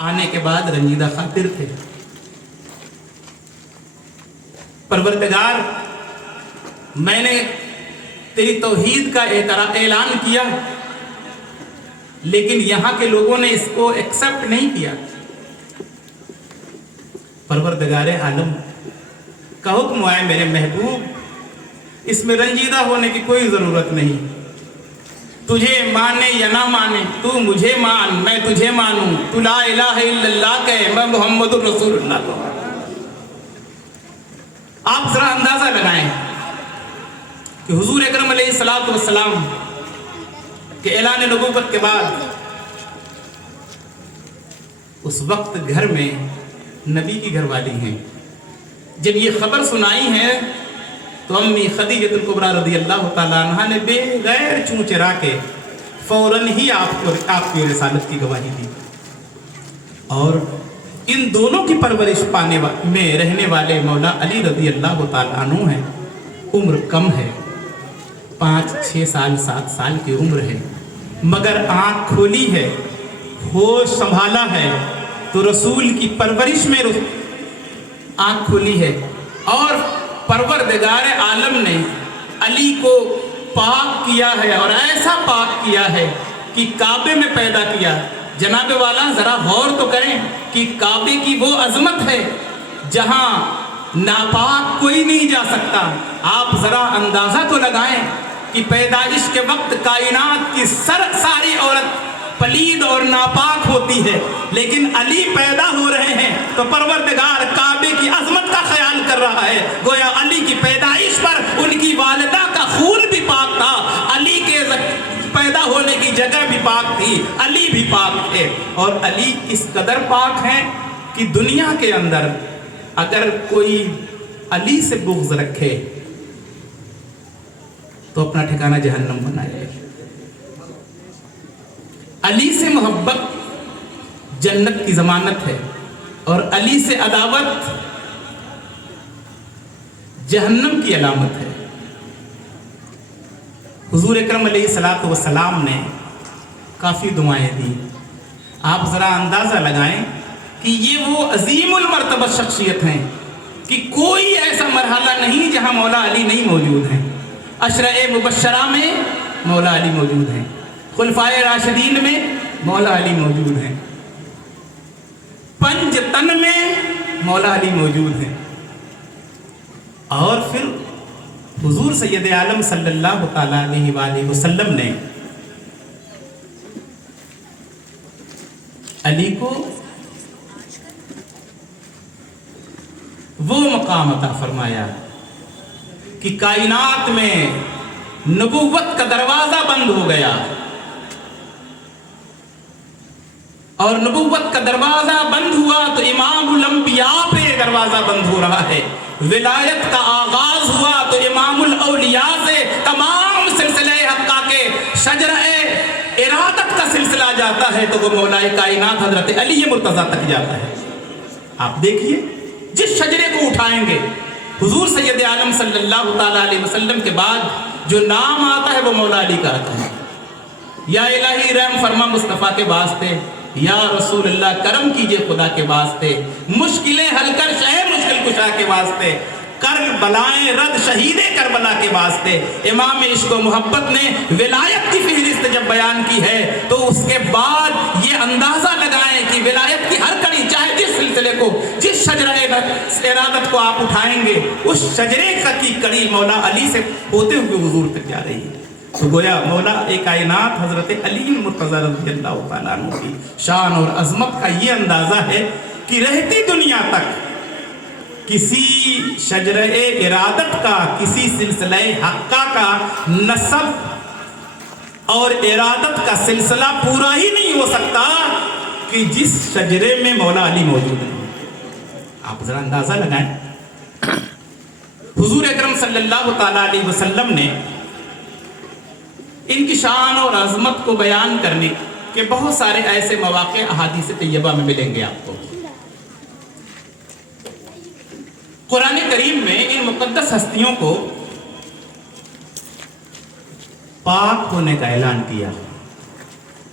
آنے کے بعد رنجیدہ خاطر تھے۔ پروردگار، میں نے تیری توحید کا اعلان کیا، لیکن یہاں کے لوگوں نے اس کو ایکسپٹ نہیں کیا۔ پروردگار عالم کا حکم آئے میرے محبوب، اس میں رنجیدہ ہونے کی کوئی ضرورت نہیں۔ تجھے مانے یا نہ مانے، تو مجھے مان، میں تجھے مانوں، تو لا الہ الا اللہ کہے، میں محمد الرسول اللہ کہوں۔ آپ ذرا اندازہ لگائیں کہ حضور اکرم علیہ السلام کے اعلان نبوت کے بعد اس وقت گھر میں نبی کی گھر والی ہیں، جب یہ خبر سنائی ہے تو امی خدیجہ الکبریٰ رضی اللہ تعالیٰ عنہ نے بغیر چوں چرا کے فوراً ہی آپ کی رسالت کی گواہی دی۔ اور ان دونوں کی پرورش پانے میں رہنے والے مولا علی رضی اللہ تعالیٰ عنہ ہیں۔ عمر کم ہے، 5 6 سال 7 سال کی عمر ہے، مگر آنکھ کھولی ہے، ہوش سنبھالا ہے تو رسول کی پرورش میں آنکھ کھولی ہے۔ اور پروردگار عالم نے علی کو پاک کیا ہے، اور ایسا پاک کیا ہے کہ کعبے میں پیدا کیا۔ جناب والا ذرا غور تو کریں کہ کعبے کی وہ عظمت ہے جہاں ناپاک کوئی نہیں جا سکتا۔ آپ ذرا اندازہ تو لگائیں کہ پیدائش کے وقت کائنات کی ساری عورت پلید اور ناپاک ہوتی ہے، لیکن علی پیدا ہو رہے ہیں تو پروردگار کعبے کی عظمت کا خیال کر رہا ہے۔ گویا علی کی پیدائش پر ان کی والدہ کا خون بھی پاک تھا، علی کے پیدا ہونے کی جگہ بھی پاک تھی، علی بھی پاک تھے۔ اور علی اس قدر پاک ہیں کہ دنیا کے اندر اگر کوئی علی سے بغض رکھے تو اپنا ٹھکانہ جہنم بنائے۔ علی سے محبت جنت کی ضمانت ہے، اور علی سے عداوت جہنم کی علامت ہے۔ حضور اکرم علیہ السلام نے کافی دعائیں دی۔ آپ ذرا اندازہ لگائیں کہ یہ وہ عظیم المرتبہ شخصیت ہیں کہ کوئی ایسا مرحلہ نہیں جہاں مولا علی نہیں موجود ہیں۔ عشرہ مبشرہ میں مولا علی موجود ہیں، خلفائے راشدین میں مولا علی موجود ہیں، پنج تن میں مولا علی موجود ہیں۔ اور پھر حضور سید عالم صلی اللہ تعالیٰ علیہ وآلہ وسلم نے علی کو وہ مقام عطا فرمایا کہ کائنات میں نبوت کا دروازہ بند ہو گیا، اور نبوت کا دروازہ بند ہوا تو امام الانبیاء پہ دروازہ بند ہو رہا ہے۔ ولایت کا آغاز ہوا تو امام الاولیاء سے تمام سلسلہ حقہ کے شجرہ ارادت کا سلسلہ جاتا ہے تو وہ مولا کائنات حضرت علی مرتضیٰ تک جاتا ہے۔ آپ دیکھیے، جس شجرے کو اٹھائیں گے حضور سید عالم صلی اللہ تعالیٰ علیہ وسلم کے بعد جو نام آتا ہے وہ مولا علی کا آتا ہے۔ یا الہی رحم فرما مصطفیٰ کے واسطے، یا رسول اللہ کرم کیجئے خدا کے واسطے، مشکلیں حل کر شہ مشکل کشا کے واسطے، کربلائیں رد شہید کربلا کے واسطے۔ امام عشق و محبت نے ولایت کی فہرست جب بیان کی ہے تو اس کے بعد یہ اندازہ لگائیں کہ ولایت کی ہر کڑی، چاہے جس سلسلے کو، جس شجرہ ارادت کو آپ اٹھائیں گے، اس شجرے کی کڑی مولا علی سے ہوتے ہوئے حضور تک جا رہی ہے۔ تو گویا مولا کائنات حضرت علی مرتضیٰ رضی اللہ تعالیٰ عنہ کی شان اور عظمت کا یہ اندازہ ہے کہ رہتی دنیا تک کسی شجرہ ارادت کا، کسی سلسلہ حقہ کا نسب اور ارادت کا سلسلہ پورا ہی نہیں ہو سکتا کہ جس شجرے میں مولا علی موجود ہے۔ آپ ذرا اندازہ لگائیں، حضور اکرم صلی اللہ تعالیٰ علیہ وسلم نے ان کی شان اور عظمت کو بیان کرنے کے بہت سارے ایسے مواقع احادیث طیبہ میں ملیں گے آپ کو۔ قرآن کریم میں ان مقدس ہستیوں کو پاک ہونے کا اعلان کیا،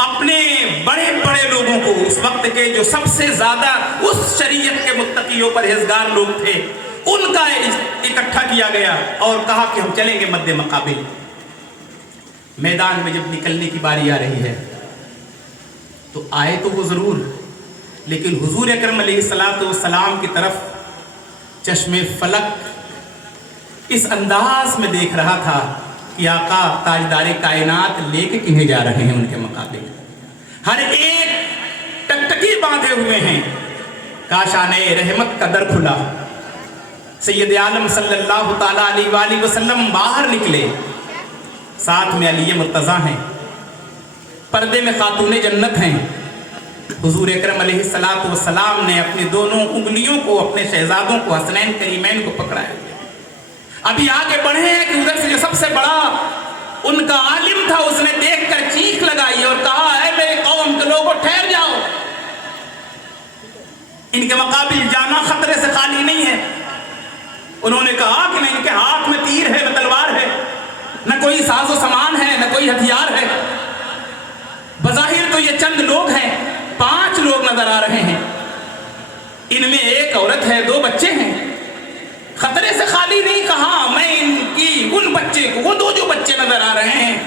اپنے بڑے بڑے لوگوں کو، اس وقت کے جو سب سے زیادہ اس شریعت کے متقیوں پرہیزگار لوگ تھے، ان کا اکٹھا کیا گیا اور کہا کہ ہم چلیں گے مد مقابل۔ میدان میں جب نکلنے کی باری آ رہی ہے تو آئے تو وہ ضرور، لیکن حضور اکرم علیہ السلام کی طرف چشم فلک اس انداز میں دیکھ رہا تھا کہ آقا تاجدار کائنات لے کے کنہیں جا رہے ہیں ان کے مقابل، ہر ایک ٹکٹکی باندھے ہوئے ہیں۔ کاشان رحمت کا در کھلا، سید عالم صلی اللہ تعالیٰ علیہ وآلہ وسلم باہر نکلے، ساتھ میں علی مرتضیٰ ہیں، پردے میں خاتون جنت ہیں۔ حضور اکرم علیہ السلام نے اپنی دونوں انگلیوں کو اپنے شہزادوں کو حسنین کریمین کو پکڑایا، ابھی آگے بڑھے ہیں کہ ادھر سے جو سب سے بڑا ان کا عالم تھا اس نے دیکھ کر چیخ لگائی اور کہا اے میرے قوم کے لوگوں ٹھہر جاؤ، ان کے مقابل جانا خطرے سے خالی نہیں ہے۔ انہوں نے کہا کہ نہ ان کے ہاتھ میں تیر ہے نہ تلوار ہے، نہ کوئی ساز و سامان ہے نہ کوئی ہتھیار ہے، بظاہر تو یہ چند لوگ ہیں، 5 لوگ نظر آ رہے ہیں، ان میں ایک عورت ہے، 2 بچے ہیں، خطرے سے خالی نہیں۔ کہا میں ان بچے کو، وہ 2 جو بچے نظر آ رہے ہیں،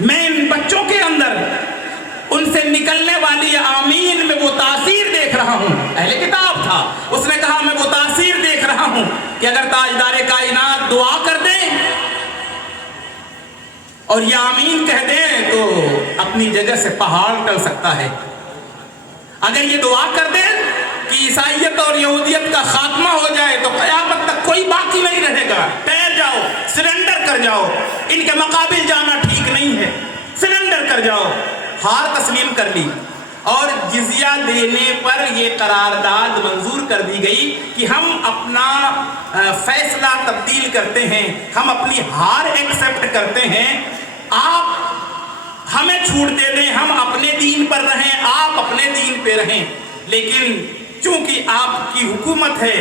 میں ان بچوں کے اندر ان سے نکلنے والی آمین میں وہ تاثیر دیکھ رہا ہوں۔ اہل کتاب تھا، اس نے کہا میں وہ تاثیر دیکھ رہا ہوں کہ اگر تاجدار کائنات دعا کر دیں اور یہ آمین کہہ دیں تو اپنی جگہ سے پہاڑ ٹل سکتا ہے، اگر یہ دعا کر دیں کہ عیسائیت اور یہودیت کا خاتمہ ہو جائے تو قیامت تک کوئی باقی نہیں رہے گا، ٹھہر جاؤ، سرنڈر کر جاؤ، ان کے مقابل جانا ٹھیک نہیں ہے، سرنڈر کر جاؤ۔ ہار تسلیم کر لی اور جزیہ دینے پر یہ قرارداد منظور کر دی گئی کہ ہم اپنا فیصلہ تبدیل کرتے ہیں، ہم اپنی ہار ایکسپٹ کرتے ہیں، آپ ہمیں چھوٹ دے دیں، ہم اپنے دین پر رہیں، آپ اپنے دین پہ رہیں، لیکن چونکہ آپ کی حکومت ہے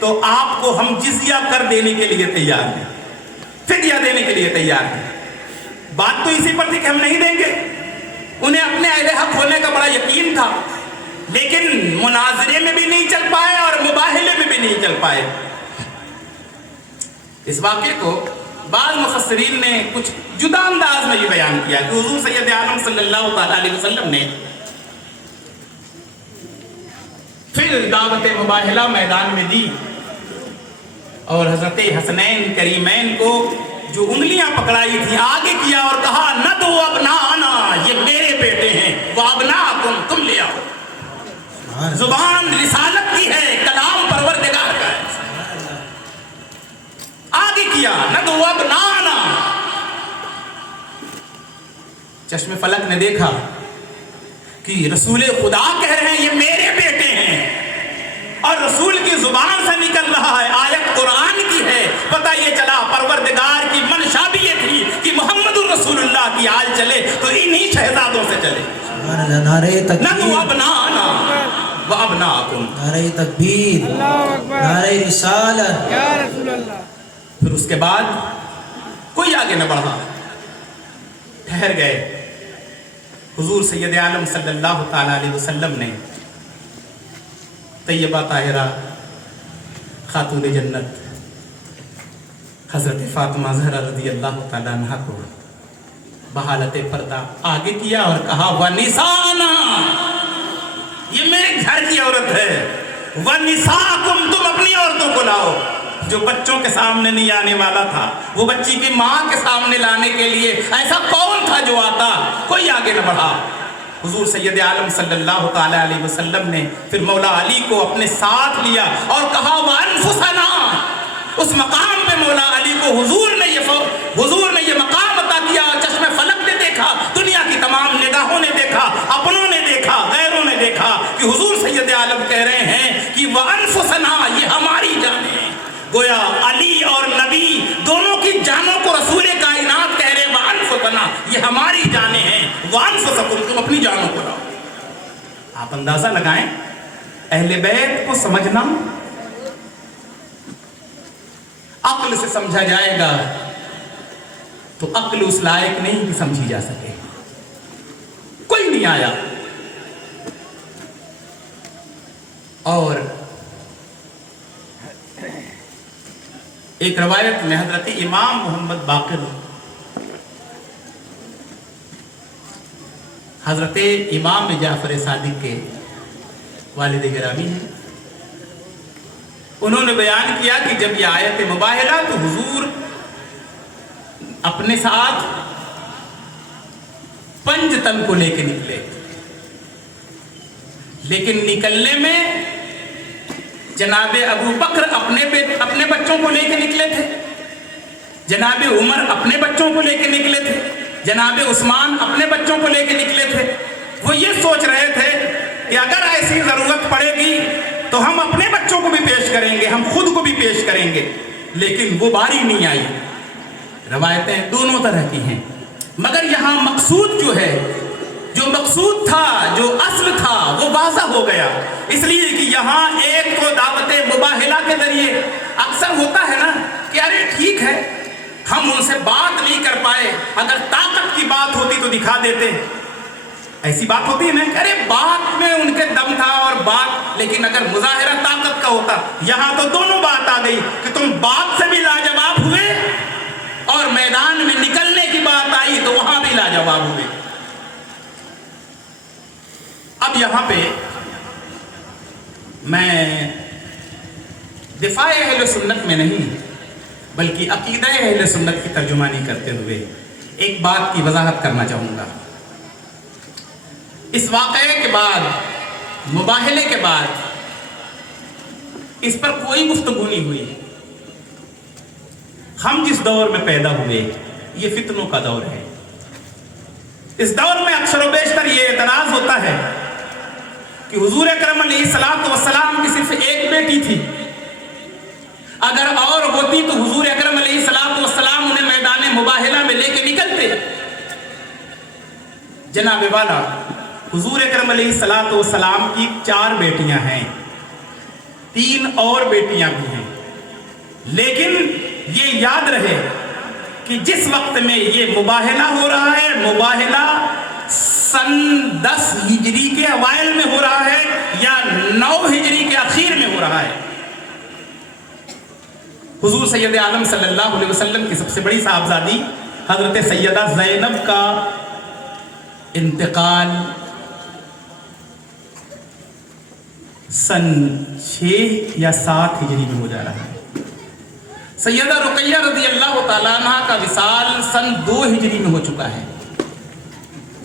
تو آپ کو ہم جزیہ کر دینے کے لیے تیار ہیں، فدیہ دینے کے لیے تیار ہیں۔ بات تو اسی پر تھی کہ ہم نہیں دیں گے، انہیں اپنے اہل حق ہونے کا بڑا یقین تھا، لیکن مناظرے میں بھی نہیں چل پائے اور مباہلے میں بھی نہیں چل پائے۔ اس واقعے کو بعض مفسرین نے کچھ جدا انداز میں یہ بیان کیا کہ حضور سید عالم صلی اللہ تعالیٰ علیہ وسلم نے پھر دعوت مباہلہ میدان میں دی اور حضرت حسنین کریمین کو جو انگلیاں پکڑائی تھی آگے کیا اور کہا ندعو ابناءنا، یہ میرے بیٹے ہیں، وابناءکم، تم لے آؤ۔ زبان رسالت کی ہے، کلام پروردگار کا ہے، آگے کیا ندعو ابناءنا۔ چشم فلک نے دیکھا کہ رسول خدا کہہ رہے ہیں یہ میرے بیٹے ہیں، اور رسول کی زبان سے نکل رہا ہے، آیت قرآن کی ہے، پتہ یہ چلا پروردگار کی منشا بھی یہ تھی کہ محمد الرسول اللہ کی آل چلے تو انہی شہزادوں سے چلے۔ نعرہ تکبیر، نَنُو ابنانا و ابناکم، نعرہ تکبیر، نعرہ رسالت، یا رسول اللہ۔ پھر اس کے بعد کوئی آگے نہ بڑھا، ٹھہر گئے۔ حضور سید عالم صلی اللہ تعالیٰ علیہ وسلم نے طیبہ طاہرہ خاتون جنت حضرت فاطمہ زہرا رضی اللہ تعالیٰ عنہ کو بحالت پردہ آگے کیا اور کہا وَنِسَانَا، یہ میرے گھر کی عورت ہے، وَنِسَاكُمْ، تم اپنی عورتوں کو لاؤ۔ جو بچوں کے سامنے نہیں آنے والا تھا وہ بچی کی ماں کے سامنے لانے کے لیے ایسا کون تھا جو آتا؟ کوئی آگے نہ بڑھا۔ حضور سید عالم صلی اللہ تعالیٰ علیہ وسلم نے پھر مولا علی کو اپنے ساتھ لیا اور کہا وَأَنفُسَنَا، اس مقام پہ مولا علی کو حضور نے یہ مقام عطا کیا۔ چشم فلک نے دیکھا، دنیا کی تمام نگاہوں نے دیکھا، اپنوں نے دیکھا، غیروں نے دیکھا کہ حضور سید عالم کہہ رہے ہیں کہ وَأَنفُسَنَا، یہ ہماری جانیں ہیں۔ گویا علی اور نبی دونوں کی جانوں کو رسول کائنات کہہ رہے وَأَنفُسَنَا، یہ ہماری جانیں ہیں، وَأَنفُسَكُمْ، تم اپنی جانوں کو لاؤ۔ آپ اندازہ لگائیں اہل بیت کو سمجھنا عقل سے سمجھا جائے گا تو عقل اس لائق نہیں کہ سمجھی جا سکے، کوئی نہیں آیا. اور ایک روایت میں حضرت امام محمد باقر حضرت امام جعفر صادق کے والد گرامی ہیں، انہوں نے بیان کیا کہ جب یہ آیت مباہلہ تو حضور اپنے ساتھ پنج تن کو لے کے نکلے، لیکن نکلنے میں جناب ابو بکر اپنے بچوں کو لے کے نکلے تھے، جناب عمر اپنے بچوں کو لے کے نکلے تھے، جناب عثمان اپنے بچوں کو لے کے نکلے تھے. وہ یہ سوچ رہے تھے کہ اگر ایسی ضرورت پڑے گی تو ہم اپنے بچوں کو بھی پیش کریں گے، ہم خود کو بھی پیش کریں گے، لیکن وہ باری نہیں آئی. روایتیں دونوں طرح کی ہیں، مگر یہاں مقصود جو ہے، جو مقصود تھا، جو اصل تھا، وہ واضح ہو گیا. اس لیے کہ یہاں ایک کو دعوت مباہلہ کے ذریعے اکثر ہوتا ہے نا کہ ارے ٹھیک ہے ہم ان سے بات نہیں کر پائے، اگر طاقت کی بات ہوتی تو دکھا دیتے. ایسی بات ہوتی ہے نا کہ ارے بات میں ان کے دم تھا اور بات، لیکن اگر مظاہرہ طاقت کا ہوتا، یہاں تو دونوں بات آ گئی کہ تم بات سے بھی لاجواب ہوئے اور میدان میں نکلنے کی بات آئی تو وہاں بھی لاجواب ہوئے. اب یہاں پہ میں دفاع اہل سنت میں نہیں بلکہ عقیدہ اہل سنت کی ترجمانی کرتے ہوئے ایک بات کی وضاحت کرنا چاہوں گا. اس واقعے کے بعد، مباہلے کے بعد اس پر کوئی گفتگو نہیں ہوئی. ہم جس دور میں پیدا ہوئے یہ فتنوں کا دور ہے. اس دور میں اکثر و بیشتر یہ اعتراض ہوتا ہے کہ حضور اکرم علیہ السلام کی صرف ایک بیٹی تھی، اگر اور ہوتی تو حضور اکرم علیہ السلام انہیں میدان مباہلہ میں لے کے نکلتے. جناب والا حضور اکرم علیہ السلام کی 4 بیٹیاں ہیں، 3 اور بیٹیاں بھی ہیں، لیکن یہ یاد رہے کہ جس وقت میں یہ مباہلہ ہو رہا ہے، مباہلہ سن 10 ہجری کے اوائل میں ہو رہا ہے یا 9 ہجری کے اخیر میں ہو رہا ہے. حضور سید عالم صلی اللہ علیہ وسلم کی سب سے بڑی صاحبزادی حضرت سیدہ زینب کا انتقال سن 6 یا 7 ہجری میں ہو جا رہا ہے. سیدہ رقیہ رضی اللہ تعالیٰ عنہ کا وصال سن 2 ہجری میں ہو چکا ہے.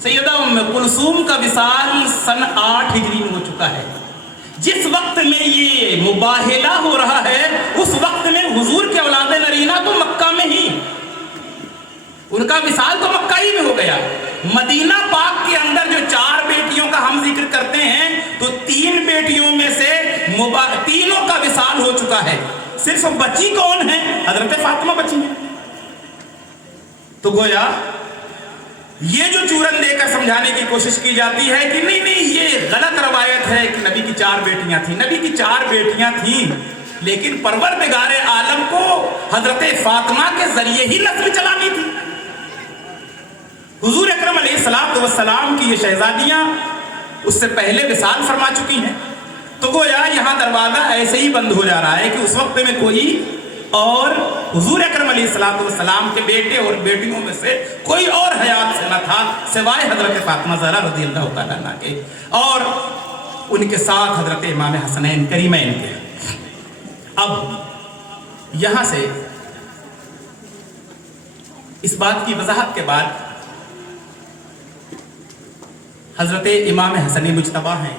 سیدہ ام کلثوم کا وصال سن 8 ہجری میں ہو چکا ہے. جس وقت میں یہ مباہلہ ہو رہا ہے اس وقت میں حضور کے اولاد نرینہ تو مکہ میں ہی، ان کا وصال تو مکہ ہی میں ہو گیا. مدینہ پاک کے اندر جو 4 بیٹیوں کا ہم ذکر کرتے ہیں تو 3 بیٹیوں میں سے تینوں کا وصال ہو چکا ہے. صرف بچی کون ہے؟ حضرت فاطمہ بچی ہیں. تو گویا یہ جو چورن دے کر سمجھانے کی کوشش کی جاتی ہے کہ نہیں یہ غلط روایت ہے کہ نبی کی 4 بیٹیاں تھیں. نبی کی 4 بیٹیاں تھیں، لیکن پروردگار عالم کو حضرت فاطمہ کے ذریعے ہی نسل چلانی تھی. حضور اکرم علیہ السلام کی یہ شہزادیاں اس سے پہلے وصال فرما چکی ہیں. تو گویا یہاں دروازہ ایسے ہی بند ہو جا رہا ہے کہ اس وقت میں کوئی اور حضور اکرم علیہ السلام کے بیٹے اور بیٹیوں میں سے کوئی اور حیات سے نہ تھا سوائے حضرت فاطمہ زہرا رضی اللہ تعالیٰ عنہ کے، اور ان کے ساتھ حضرت امام حسنین کریمین کے. اب یہاں سے اس بات کی وضاحت کے بعد حضرت امام حسن مجتبی ہیں،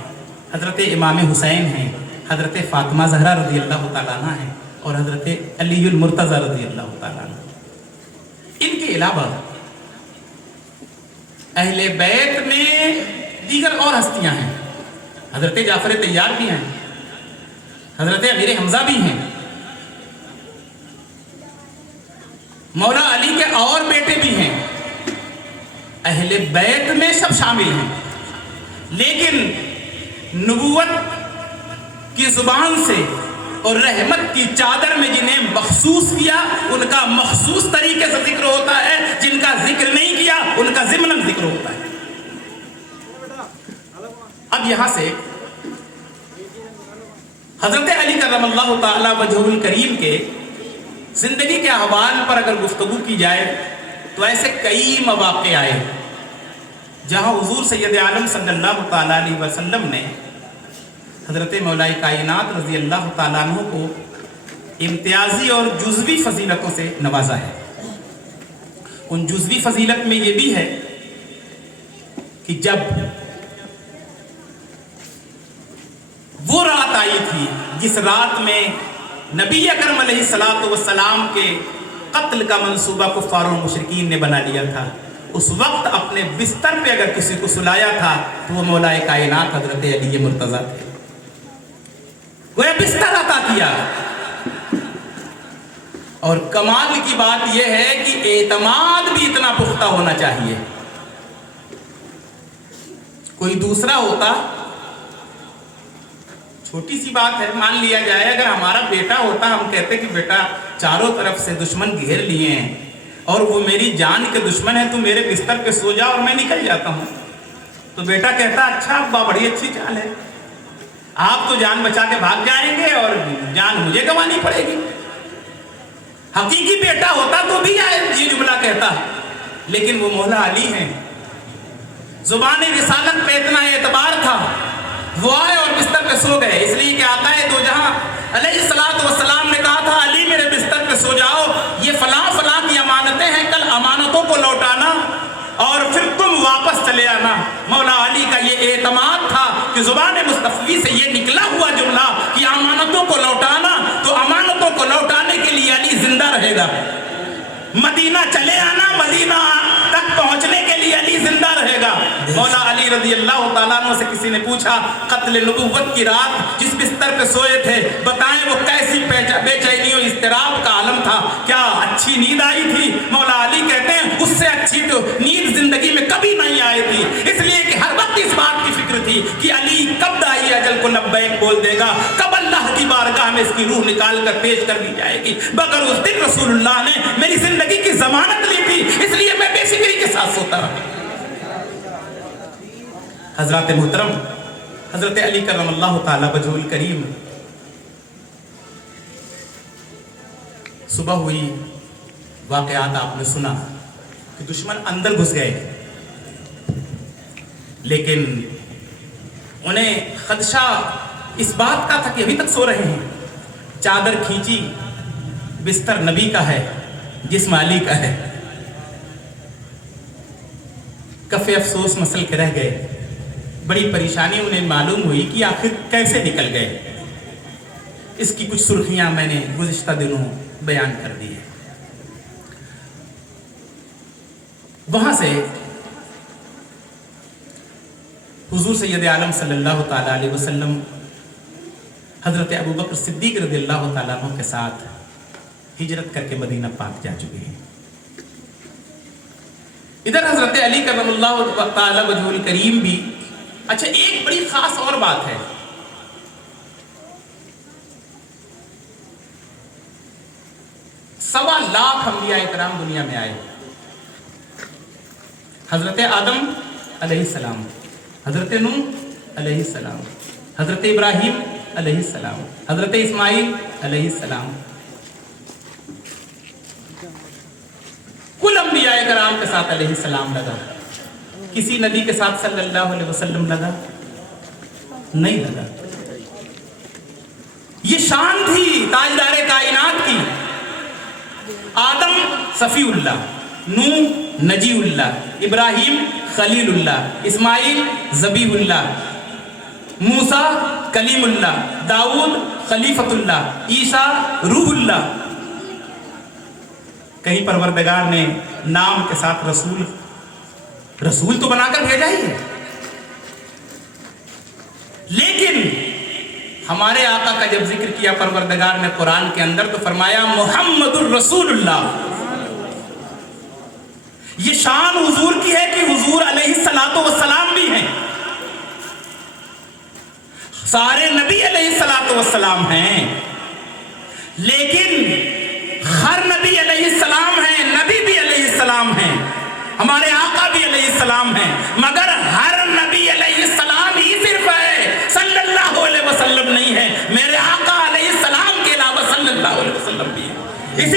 حضرت امام حسین ہیں، حضرت فاطمہ زہرا رضی اللہ تعالیٰ عنہ ہیں اور حضرت علی المرتضی رضی اللہ تعالیٰ عنہ. ان کے علاوہ اہل بیت میں دیگر اور ہستیاں ہیں. حضرت جعفر طیار بھی ہیں، حضرت امیر حمزہ بھی ہیں، مولا علی کے اور بیٹے بھی ہیں. اہل بیت میں سب شامل ہیں، لیکن نبوت کی زبان سے اور رحمت کی چادر میں جنہیں مخصوص کیا ان کا مخصوص طریقے سے ذکر ہوتا ہے، جن کا ذکر نہیں کیا ان کا ضمناً ذکر ہوتا ہے. اب یہاں سے حضرت علی کرم اللہ تعالی وجہہ الکریم کے زندگی کے احوال پر اگر گفتگو کی جائے تو ایسے کئی مواقع آئے جہاں حضور سید عالم صلی اللہ تعالیٰ علیہ وسلم نے حضرت مولا کائنات رضی اللہ تعالیٰ عنہ کو امتیازی اور جزوی فضیلتوں سے نوازا ہے. ان جزوی فضیلت میں یہ بھی ہے کہ جب وہ رات آئی تھی جس رات میں نبی اکرم علیہ السلام کے قتل کا منصوبہ کفار و مشرکین نے بنا لیا تھا، اس وقت اپنے بستر پہ اگر کسی کو سلایا تھا تو وہ مولا کائنات حضرت علی مرتضیٰ تھے. گویا بستر عطا کیا. اور کمال کی بات یہ ہے کہ اعتماد بھی اتنا پختہ ہونا چاہیے. کوئی دوسرا ہوتا، چھوٹی سی بات ہے، مان لیا جائے اگر ہمارا بیٹا ہوتا، ہم کہتے کہ بیٹا چاروں طرف سے دشمن گھیر لیے ہیں اور وہ میری جان کے دشمن ہیں، تو میرے بستر پہ سو جا اور میں نکل جاتا ہوں. تو بیٹا کہتا اچھا ابا بڑی اچھی چال ہے، آپ تو جان بچا کے بھاگ جائیں گے اور جان مجھے گنوانی پڑے گی. حقیقی بیٹا ہوتا تو بھی یہ جملہ کہتا، لیکن وہ مولا علی ہیں، زبان رسالت پہ اتنا اعتبار تھا، وہ آئے اور بستر پہ سو گئے. اس لیے کہ آقا دو جہاں علیہ السلام نے کہا تھا علی میرے بستر پہ سو جاؤ، یہ فلاں فلاں کی امانتیں ہیں، کل امانتوں کو لوٹانا اور پھر تم واپس چلے آنا. مولا علی کا یہ اعتماد تھا کہ زبان مصطفی سے یہ نکلا ہوا جملہ کہ امانتوں کو لوٹانا، تو امانتوں کو لوٹانے کے لیے علی زندہ رہے گا. مدینہ چلے آنا، مدینہ تک پہنچنے کے لیے علی زندہ رہے گا. مولا علی رضی اللہ تعالیٰ عنہ سے کسی نے پوچھا قتل نبوت کی رات جس بستر پہ سوئے تھے بتائیں وہ کیسی بے چینی و اضطراب کا عالم تھا، کیا اچھی نیند آئی تھی؟ مولا علی کہتے ہیں اس سے اچھی تو نیند زندگی میں کبھی نہیں آئی تھی، اس لیے کہ ہر وقت اس بات کی فکر تھی کہ علی کب دائی اجل کو لبیک بول دے گا، کب اللہ کی بارگاہ میں اس کی روح نکال کر پیش کر دی جائے گی. مگر اس دن رسول اللہ نے میری زندگی کی ضمانت لی تھی، اس لیے میں بے فکری کے ساتھ سوتا رہا. حضرات محترم، حضرت علی کرم اللہ تعالی وجہہ الکریم صبح ہوئی، واقعات آپ نے سنا کہ دشمن اندر گھس گئے، لیکن انہیں خدشہ اس بات کا تھا کہ ابھی تک سو رہے ہیں. چادر کھینچی، بستر نبی کا ہے، جسم علی کا ہے. کف افسوس مسل کے رہ گئے. بڑی پریشانی انہیں معلوم ہوئی کہ آخر کیسے نکل گئے. اس کی کچھ سرخیاں میں نے گزشتہ دنوں بیان کر دی ہے. وہاں سے حضور سید عالم صلی اللہ تعالیٰ علیہ وسلم حضرت ابوبکر صدیق رضی اللہ تعالیٰ عنہ کے ساتھ ہجرت کر کے مدینہ پاک جا چکے ہیں. ادھر حضرت علی کرم اللہ تعالیٰ وجہہ الکریم بھی. اچھا ایک بڑی خاص اور بات ہے، 1.25 لاکھ انبیاء کرام دنیا میں آئے. حضرت آدم علیہ السلام، حضرت نوح علیہ السلام، حضرت ابراہیم علیہ السلام، حضرت اسماعیل علیہ السلام. کل انبیاء کرام کے ساتھ علیہ السلام لگا. کسی نبی کے ساتھ صلی اللہ علیہ وسلم لگا نہیں لگا. یہ شان تھی تاجدار کائنات کی. آدم صفی اللہ، نوح نجی اللہ، ابراہیم خلیل اللہ، اسماعیل ذبیح اللہ، موسیٰ کلیم اللہ، داؤد خلیفۃ اللہ، عیسیٰ روح اللہ. کہیں پروردگار نے نام کے ساتھ رسول تو بنا کر بھیجا ہی ہے، لیکن ہمارے آقا کا جب ذکر کیا پروردگار نے قرآن کے اندر تو فرمایا محمد الرسول اللہ. یہ شان حضور کی ہے کہ حضور علیہ السلام بھی ہیں. سارے نبی علیہ السلام ہیں، لیکن ہر نبی علیہ السلام ہیں، نبی بھی علیہ السلام ہیں، ہمارے آقا بھی علیہ السلام ہیں، مگر ہر نبی علیہ السلام ہی صرف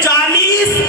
40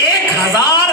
1000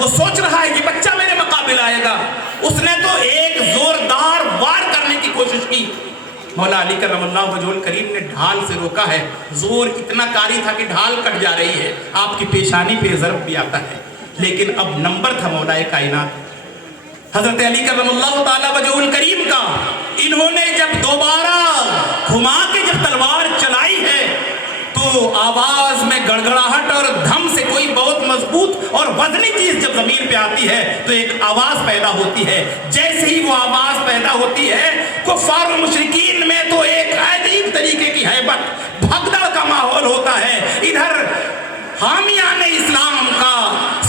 وہ سوچ رہا ہے یہ بچہ میرے مقابل آئے گا. اس نے تو ایک زوردار وار کرنے کی کوشش کی. مولا علی کرم اللہ وجہہ الکریم نے ڈھال سے روکا ہے. زور اتنا کاری تھا کہ ڈھال کٹ جا رہی ہے, آپ کی پیشانی پہ ضرب بھی آتا ہے. لیکن اب نمبر تھا مولا کائنات حضرت علی کرم اللہ تعالی وجہہ الکریم کا. انہوں نے جب دوبارہ گھما کے جب تلوار چلائی ہے تو آواز میں گڑگڑاہٹ اور دھم سے کوئی بہت مضبوط اور وزنی چیز جب زمین پہ آتی ہے تو ایک آواز پیدا ہوتی ہے. جیسے ہی وہ آواز پیدا ہوتی ہے کفار و مشرکین میں تو ایک عجیب طریقے کی ہیبت بھگدڑ کا ماحول ہوتا ہے. ادھر حامیان اسلام کا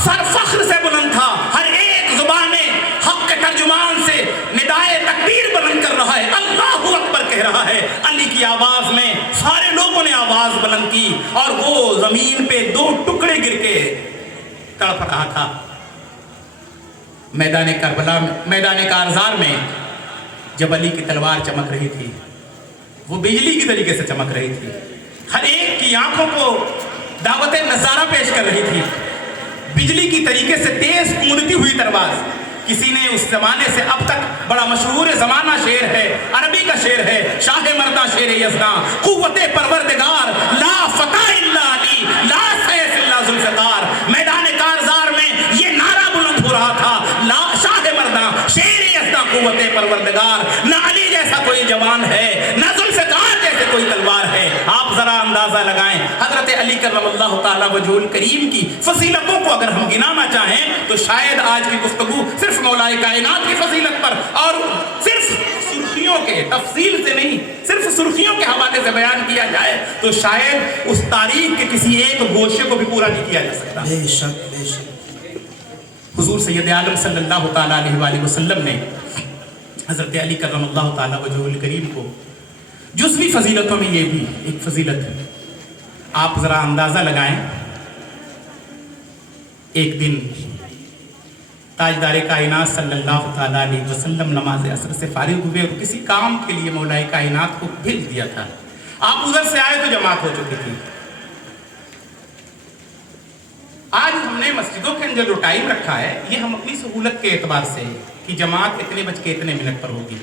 سر فخر سے بلند تھا, ہر ایک زبان حق کے ترجمان سے ندائے تکبیر بلند کر رہا ہے, اللہ اکبر کہہ رہا ہے. علی کی آواز میں سارے لوگوں نے آواز بلند کی اور وہ زمین پہ 2 ٹکڑے گر کے تڑپ رہا تھا. میدان کربلا میں, میدان کارزار میں جب علی کی تلوار چمک رہی تھی وہ بجلی کی طریقے سے چمک رہی تھی. ہر ایک کی آنکھوں کو دعوت نظارہ پیش کر رہی تھی. بجلی کی طریقے سے تیز کودتی ہوئی تلوار. کسی نے اس زمانے سے اب تک بڑا مشہور زمانہ شعر ہے, عربی کا شعر ہے, شاہ مردہ شعر یزداں, قوت پروردگار لا فتح الا علی لا سیف الا ذوالفقار. میدان کارزار میں یہ نعرہ بلند ہو رہا تھا, لا شاہ مردہ شعر یزداں قوت پروردگار, نہ علی جیسا کوئی جوان ہے نہ ذوالفقار جیسے کوئی تلوار ہے. آپ ذرا اندازہ لگائیں حضرت علی کرم اللہ تعالی وجہہ الکریم کی فضیلتوں کو اگر ہم گنانا چاہیں تو شاید آج کی گفتگو صرف مولا کائنات کی فضیلت پر اور صرف سرخیوں کے تفصیل سے نہیں, صرف سرخیوں کے حوالے سے بیان کیا جائے تو شاید اس تاریخ کے کسی ایک گوشے کو بھی پورا نہیں کیا جا سکتا. بے شک بے شک. حضور سید عالم صلی اللہ تعالی علیہ وآلہ وسلم نے حضرت علی کرم اللہ تعالی وجہہ الکریم کو جزوی فضیلتوں میں یہ بھی ایک فضیلت ہے. آپ ذرا اندازہ لگائیں, ایک دن تاجدار کائنات صلی اللہ تعالیٰ علیہ وسلم نماز عصر سے فارغ ہوئے اور کسی کام کے لیے مولا کائنات کو بھیج دیا تھا. آپ ادھر سے آئے تو جماعت ہو چکی تھی. آج ہم نے مسجدوں کے اندر جو ٹائم رکھا ہے یہ ہم اپنی سہولت کے اعتبار سے کہ جماعت اتنے بج کے اتنے منٹ پر ہوگی.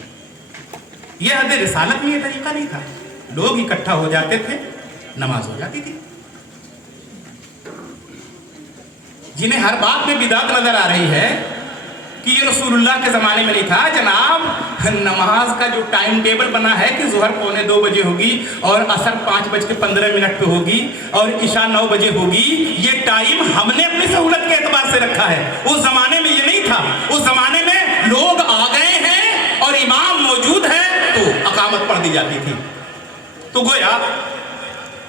یہ حد رسالت میں یہ طریقہ نہیں تھا. لوگ اکٹھا ہو جاتے تھے, نماز ہو جاتی تھی. جنہیں ہر بات میں بدعت نظر آ رہی ہے کہ یہ رسول اللہ کے زمانے میں نہیں تھا. جناب نماز کا جو ٹائم ٹیبل بنا ہے کہ ظہر 1:45 بجے ہوگی اور عصر 5:15 پہ ہوگی اور عشاء 9 بجے ہوگی, یہ ٹائم ہم نے اپنی سہولت کے اعتبار سے رکھا ہے. اس زمانے میں یہ نہیں تھا. اس زمانے میں لوگ آ گئے ہیں اور امام موجود ہے تو اقامت پڑھ دی جاتی تھی. تو گویا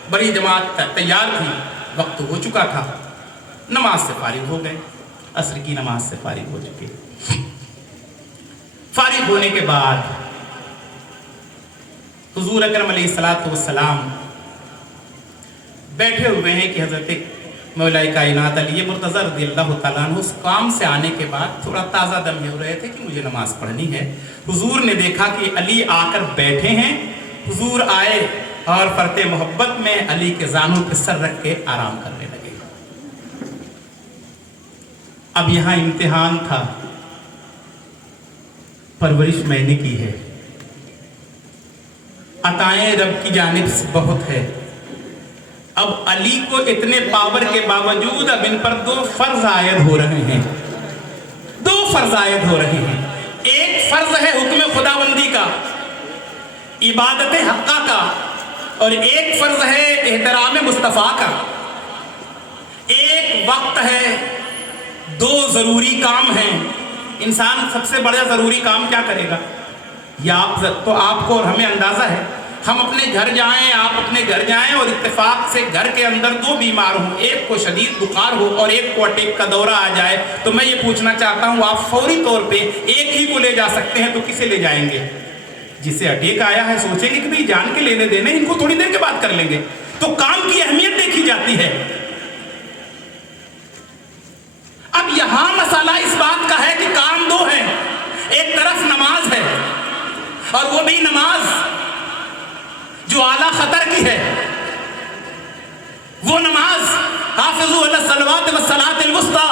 بڑی جماعت تیار تھی, وقت ہو چکا تھا, نماز سے فارغ ہو گئے, عصر کی نماز سے فارغ ہو چکے. فارغ ہونے کے بعد حضور اکرم علیہ الصلوۃ والسلام بیٹھے ہوئے ہیں کہ حضرت مولا کائنات علی مرتضی رضی اللہ تعالیٰ عنہ اس کام سے آنے کے بعد تھوڑا تازہ دم یہ ہو رہے تھے کہ مجھے نماز پڑھنی ہے. حضور نے دیکھا کہ علی آ کر بیٹھے ہیں. حضور آئے اور فرط محبت میں علی کے زانوں پہ سر رکھ کے آرام کرنے لگے. اب یہاں امتحان تھا, پرورش میں نے کی ہے, عطائیں رب کی جانب سے بہت ہے. اب علی کو اتنے پاور کے باوجود اب ان پر 2 فرض عائد ہو رہے ہیں. 2 فرض عائد ہو رہے ہیں. ایک فرض ہے حکم خداوندی کا, عبادت حقہ کا, اور ایک فرض ہے احترام مصطفیٰ کا. ایک وقت ہے, 2 ضروری کام ہیں. انسان سب سے بڑا ضروری کام کیا کرے گا؟ تو آپ کو اور ہمیں اندازہ ہے. ہم اپنے گھر جائیں, آپ اپنے گھر جائیں اور اتفاق سے گھر کے اندر 2 بیمار ہوں, ایک کو شدید بخار ہو اور ایک کو اٹیک کا دورہ آ جائے, تو میں یہ پوچھنا چاہتا ہوں آپ فوری طور پہ ایک ہی کو لے جا سکتے ہیں تو کسے لے جائیں گے؟ جسے اٹیک آیا ہے سوچیں گے کہ بھئی جان کے لینے دینے, ان کو تھوڑی دیر کے بعد کر لیں گے. تو کام کی اہمیت دیکھی جاتی ہے. اب یہاں مسئلہ اس بات کا ہے کہ کام 2 ہیں. ایک طرف نماز ہے اور وہ بھی نماز جو اعلیٰ خطر کی ہے. وہ نماز حافظوا علی الصلوات والصلاۃ الوسطیٰ,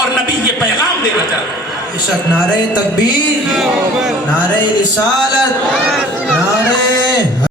اور نبی یہ پیغام دینا چاہتے ہیں۔ بے شک نعرہ تکبیر، نعرہ رسالت، نعرہ